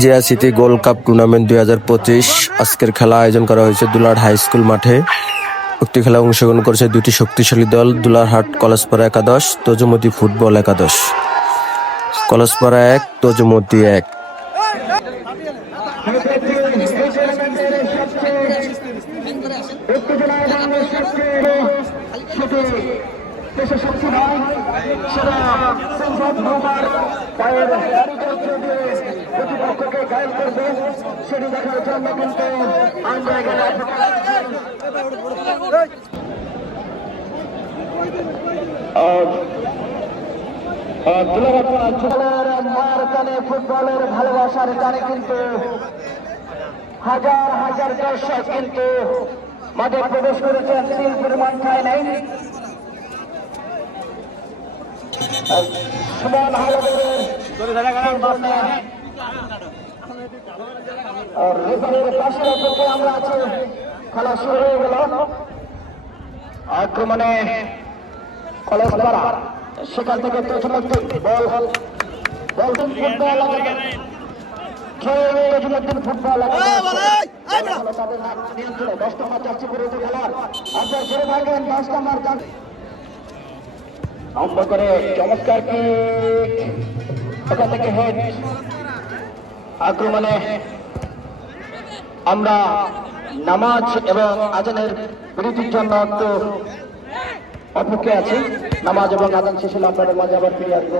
Zia city gold cup tournament দুই হাজার পঁচিশ আজকের খেলা আয়োজন করা হয়েছে দুলার হাই স্কুল মাঠে। উক্ত খেলা অংশগ্রহণ করেছে দুটি শক্তিশালী দল, দুলারহাট কলেজপাড়া একাদশ, তজুমতি ফুটবল একাদশ। কলেজপাড়া এক, তজুমতি এক। সেটা সেটি দেখার জন্য কিন্তু আমরা এখানে ফুটবলের ভালোবাসার টানে কিন্তু হাজার হাজার দর্শক কিন্তু মাঠে প্রবেশ করেছেন তিন পরিমাণ ঠায় নেই সুমন হালদের আর রেফারির পাশের অপেক্ষায় আমরা আছি। খেলা শুরু হয়ে গেল। আক্রমণে কলেজ পাড়া। সেখান থেকে Tazumuddin ball. Ball football Tazumuddin football তাদের নিয়ন্ত্রণে দশ নম্বর চারটি করে খেলার। আপনার ছেড়ে থাকবেন দশ নম্বর চারটি আরম্ভ করে চমৎকার কিক ওখান থেকে হেড আক্রমণে আমরা নামাজ এবং আজানের বিরতির জন্য একটু অপেক্ষায় আছি। নামাজ এবং আজান শেষে হলে আপনাদের মাঝে আবার ফিরে আসব।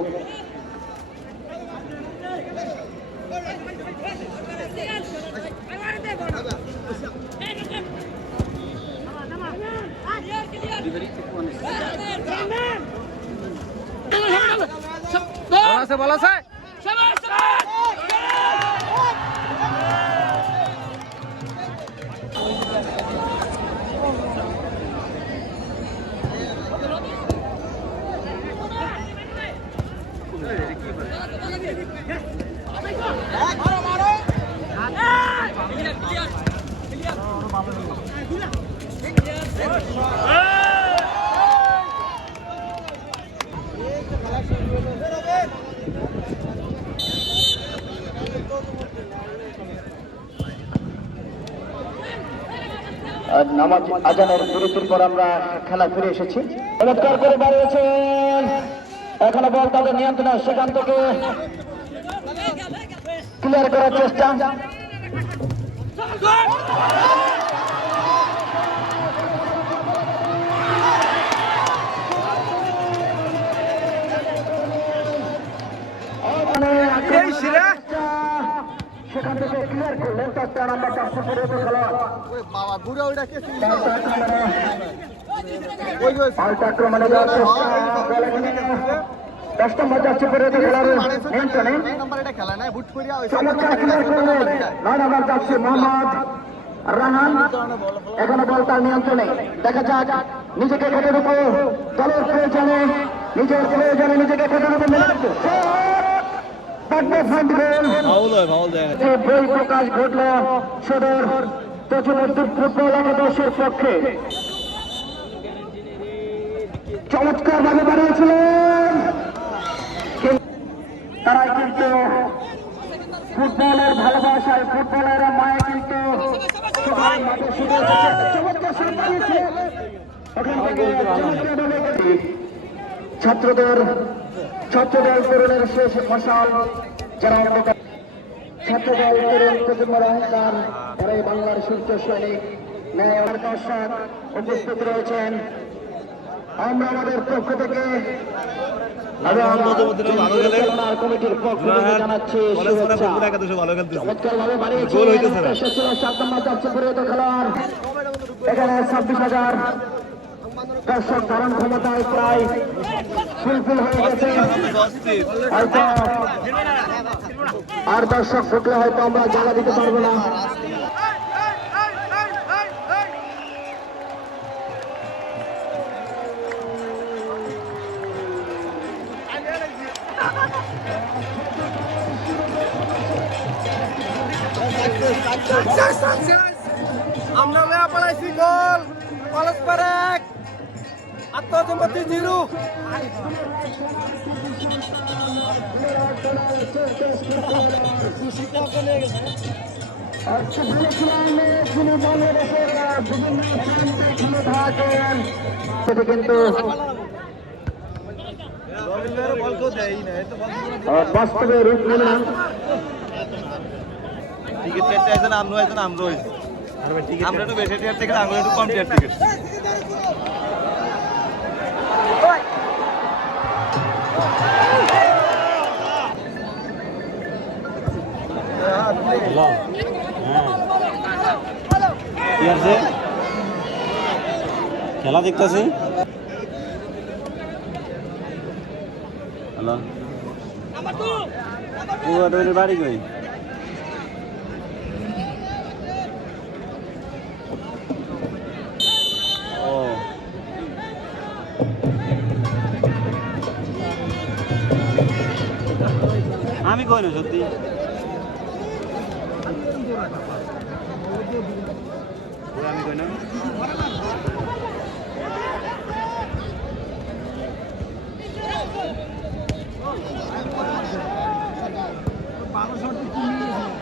নামাজ আজানের বিরতির পর আমরা খেলা ফিরে এসেছি। চমৎকার করে বাড়িয়েছেন। এখনও বল তাদের নিয়ন্ত্রণ সেখান থেকে। ক্লিয়ার করার চেষ্টা। থেকে ক্লিয়ার করলেন তার চার নাম্বার চারশো পনেরো খেলোয়াড় বুড়ো আক্রমণে দশ নম্বর নিয়ন্ত্রণে চমৎকার ক্লিয়ার করলেন নয় নম্বর মোহাম্মদ রাহান এখনও বল তার নিয়ন্ত্রণে। দেখা যাক নিজেকে খেটের উপর দলের প্রয়োজনে নিজের প্রয়োজনে নিজেকে রাখতে যে বই প্রকাশ ঘটল সদর তজুমুদ্দিন ফুটবল একাদশের পক্ষে। চমৎকার ভাবে কিন্তু ফুটবলের ভালোবাসায় ফুটবলের মায়ে কিন্তু ছাত্রদের ছাত্রদল তরুণের শেষ মশাল যারা অন্ধকার ছাত্রদল তরুণ প্রজন্মের অহংকার তারা বাংলার সূর্য সৈনিক ন্যায় দর্শক উপস্থিত রয়েছেন। আমরা আমাদের পক্ষ থেকে কমিটির পক্ষ থেকে জানাচ্ছি এখানে ছাব্বিশ হাজার দর্শক ধারণ ক্ষমতায় প্রায় ফুলফিল হয়ে গেছে। আর দর্শক ফুটলে হয়তো আমরা জায়গা দিতে পারব না। খেলে থাকেন সেটি কিন্তু বাস্তবে রূপ নিল না টিকিট কাটতে আমরাও আমরা একটু বেশি টিকিট থেকে আমরা একটু কম টিকিট। খেলা দেখতেছি। হ্যালো। বাড়ি কই? আমি কই না সত্যি আমি কই না অনেক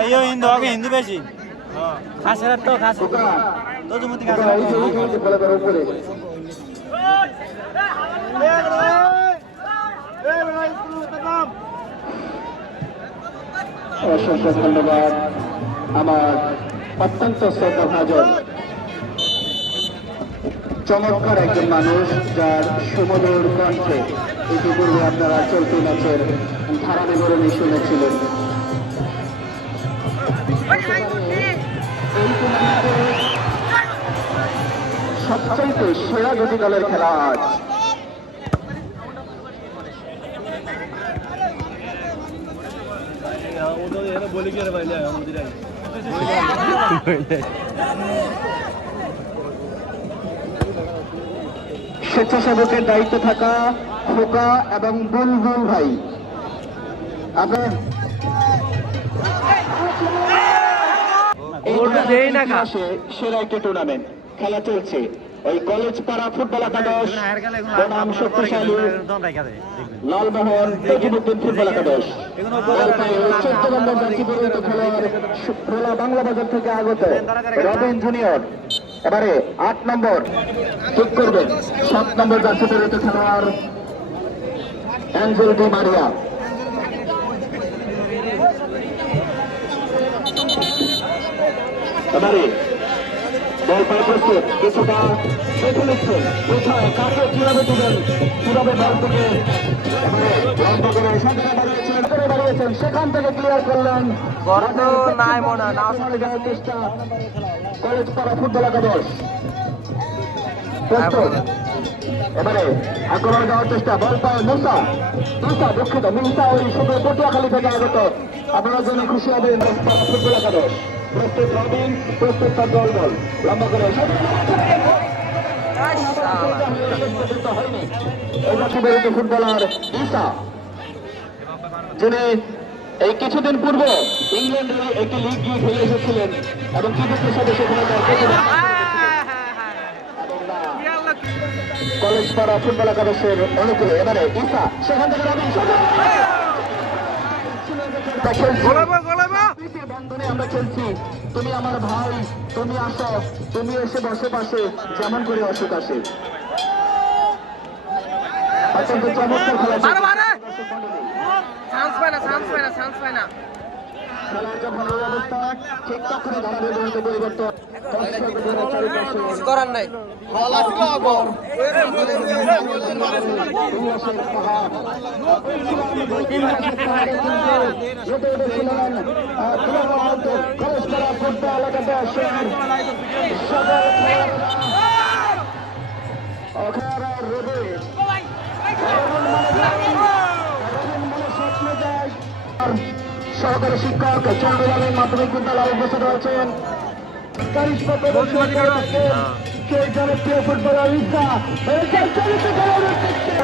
ये हिंदू आगे हिंदी बेची खास है तो खास तो जो मुझे खास এই অসংখ্য ধন্যবাদ। আমার অত্যন্ত শ্রদ্ধা ভাজন। চমৎকার একজন মানুষ যার সুমধুর কণ্ঠে ইতিপূর্বে আপনারা চলতি ম্যাচের ধারা বিবরণী শুনেছিলেন। সবচাইতে সেরা দুটি দলের খেলা আজ বলি কি রে ভাই আমাদের স্বেচ্ছাসেবকের দায়িত্বে থাকা খোকা এবং বুলবুল ভাই। আপনার সেরা একটি টুর্নামেন্ট খেলা চলছে। ওই কলেজ পাড়া ফুটবল একাদশ বনাম শক্তিশালী লালমোহন তজিমুদ্দিন ফুটবল একাদশ। চোদ্দ নম্বর জার্সি খেলোয়াড় ভোলা বাংলা বাজার থেকে আগত রবিন জুনিয়র। এবারে আট নম্বর ঠিক করবেন। সাত নম্বর জার্সি পরিণত খেলোয়াড় অ্যাঞ্জেল ডি মারিয়া। এবারে পায় প্রস্তুত কিছুটা দেখে কোথায় কাকে কীভাবে দিবেন কীভাবে সেখান থেকে ক্লিয়ার করলেন। হয়, না সামনে যাওয়ার চেষ্টা কলেজ পাড়া ফুটবল একাদশ। এবারে আক্রমণ দেওয়ার চেষ্টা বল পায় মুসা। মুসা দুঃখিত মুসা ওই শুধু পটুয়াখালী থেকে আগত। আপনারা জন্য খুশি হবেন ফুটবল একাদশ। প্রস্তুত রবিন প্রস্তুত দল দল। লম্বা করে। ফুটবলার ইসা যিনি এই কিছুদিন পূর্বে ইংল্যান্ডের একটি লিগ গিয়ে খেলে এসেছিলেন এবং ক্রিকেটের সাথে কলেজ পাড়া ফুটবল একাদশের অনুকূলে। এবারে ইসা সেখান থেকে রবিন বন্ধনে আমরা খেলছি। তুমি আমার ভাই, তুমি আসো, তুমি এসে বসে পাশে যেমন করে অসুখ আসে। অত্যন্ত চমৎকার খেলা চান্স পায় না, চান্স পায় না, চান্স পায় না। খেলার যখন এই অবস্থা ঠিক তখনই ধারাবাহিক পাহাড় সহকারী শিক্ষক চন্দ্রবাবু মাধ্যমিক বিদ্যালয়ে উপস্থিত রয়েছেন কারিশমা প্রদর্শন সেই জনপ্রিয় ফুটবলার ইসা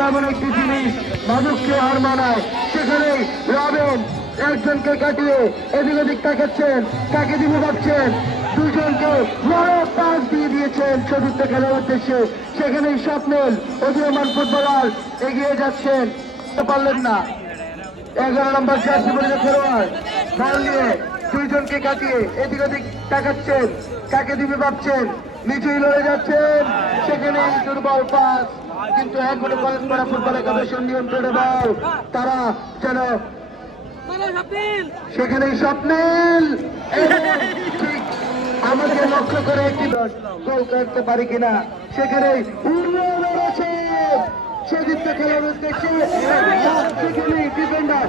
এমন একটি জিনিস মানুষকে হার মানায়। সেখানে রবেন একজনকে কাটিয়ে এদিক ওদিক তাকাচ্ছেন কাকে দিব ভাবছেন? দুজনকে বড় পাস দিয়ে দিয়েছেন চতুর্থ খেলার উদ্দেশ্যে। সেখানেই স্বপ্নেল অধিরমান ফুটবলার এগিয়ে যাচ্ছেন। পারলেন না। এগারো নম্বর পরিচিত খেলোয়াড়। বল নিয়ে দুইজনকে কাটিয়ে এদিক ওদিক তাকাচ্ছেন, কাকে দিবে ভাবছেন? নিচেই লড়ে যাচ্ছেন। সেখানে দুর্বল পাস। কিন্তু এখনও কলেজ পাড়া ফুটবল একাদশের নিয়ন্ত্রণে বল। তারা যেন সেখানেই স্বপ্নিল। আমাকে লক্ষ্য করে একটি গোল করতে পারি কিনা সেখানে সেদিক খেলার উদ্দেশ্যে সেখানে ডিফেন্ডার।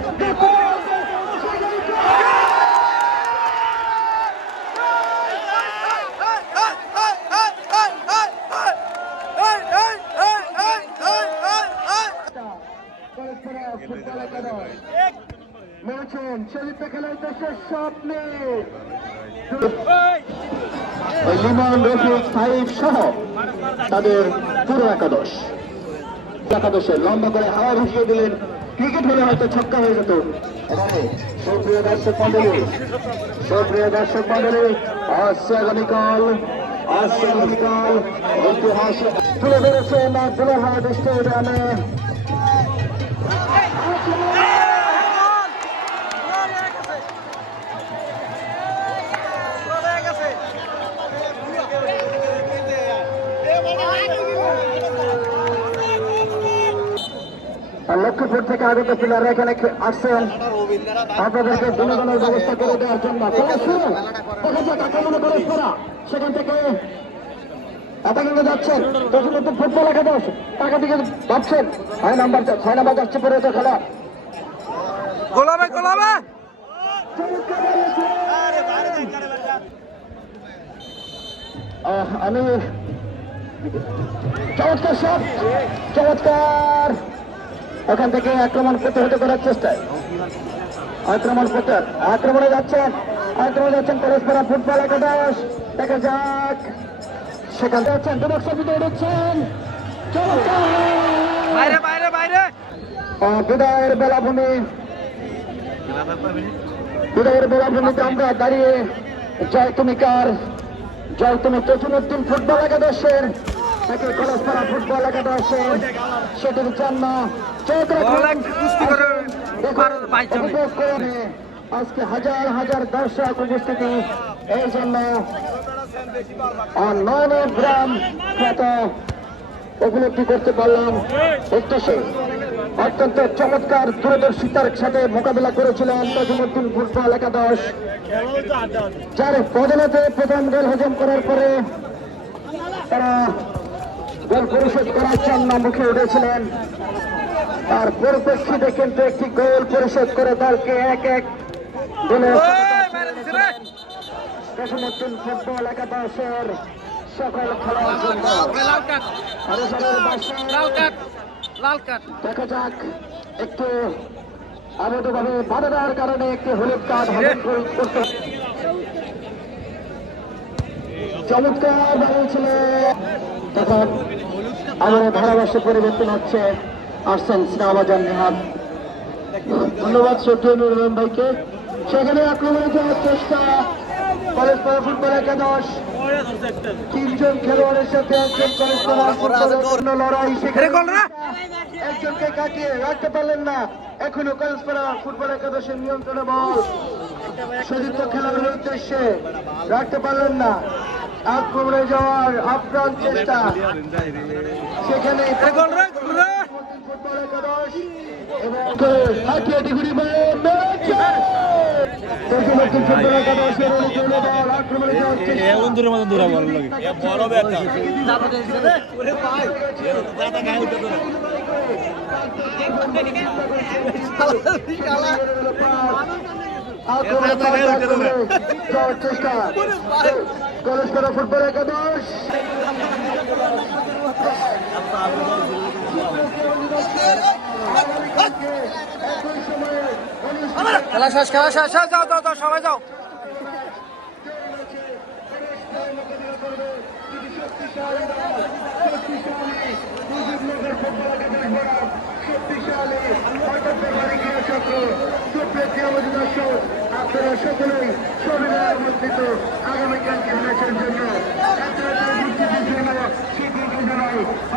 মেরেছেন সেদিকটা খেলার উদ্দেশ্যে স্বপ্নে। লিমন রফিক সাইফ সহ তাদের পুরো একাদশ। একাদশে লম্বা করে হাওয়া ভাসিয়ে দিলেন। ক্রিকেট হলে হয়তো ছক্কা হয়ে যেত। সুপ্রিয় দর্শক মন্ডলী সুপ্রিয় দর্শক মন্ডলী আসছে আগামীকাল ঐতিহাসিক, তুলে ধরেছেন দুলাহাট স্টেডিয়ামে লক্ষ্মীপুর থেকে আগত প্লেয়াররা এখানে আসছেন। আপনাদেরকে বিনোদনের ব্যবস্থা করে দেওয়ার জন্য। সেখান থেকে যাচ্ছেন। তখন কিন্তু ফুটবল একাদশ। টাকা দিকে ভাবছেন। ছয় নাম্বার ছয় নাম্বার যাচ্ছে পরে তো খেলা। গোলাবে গোলাবে আমি চমৎকার শট চমৎকার! ওখান থেকে আক্রমণ প্রতিহত করার চেষ্টায়। আক্রমণ করতে আক্রমণে যাচ্ছেন। আক্রমণে যাচ্ছেন পরস্পরা ফুটবল একাদশ। দেখা যাক। সেখানে যাচ্ছেন দুবক সবিতে উঠেছেন বিদায়ের বেলাভূমি। বিদায়ের বেলাভূমিতে আমরা দাঁড়িয়ে জয় তুমি কার? জয় তুমি তজুমুদ্দিন ফুটবল একাদশের ফুটবল সেটির জন্য আজকে হাজার হাজার দর্শক উপস্থিতি। এই জন্য গ্রাম খ্যাত উপলব্ধি করতে পারলাম। উদ্দেশ্যে অত্যন্ত চমৎকার দূরদর্শিতার সাথে মোকাবিলা করেছিলেন তজুমুদ্দিন ফুটবল একাদশ। যার বদলাতে প্রথম গোল হজম করার পরে তারা গোল পরিশোধ করার জন্য মুখে উঠেছিলেন। তার পরিপ্রেক্ষিতে কিন্তু একটি গোল পরিশোধ করে দলকে এক এক গোলে ফুটবল একাদশের সকল দেখা যাক একটু আবদ্ধভাবে বাধা দেওয়ার কারণে একটি হলুদ কার্ড চমৎকার বানিয়েছিল তখন আমাদের ধারাভাষ্য পরিবর্তন হচ্ছে আসছেন স্নেহবাজার নেহাত। ধন্যবাদ শ্রদ্ধেয় নুরুল ভাইকে। সেখানে আক্রমণে যাওয়ার চেষ্টা কলেজ পাড়া ফুটবল একাদশ। তিনজন খেলোয়াড়ের সাথে একজন কলেজ পাড়া ফুটবলের লড়াই। সেখানে একজনকে কাটিয়ে রাখতে পারলেন না। এখনও কলেজপাড়া ফুটবল একাদশের নিয়ন্ত্রণে বল। সতীর্থ খেলাধুলার উদ্দেশ্যে রাখতে পারলেন না। আক্রমণে যাওয়ার আপ্রাণ চেষ্টা সেখানে গোল চেষ্টা ফুটবল একাদশ খেলা শেষ খেলা শেষ শেষ, যাও যাও যাও সবাই যাও শক্তিশালী আপনারা সকলেই সবিনয় আমন্ত্রিত আগামীকালকে ম্যাচের জন্য। আপনারা উপস্থিতির জন্য স্বীকৃতি জানাই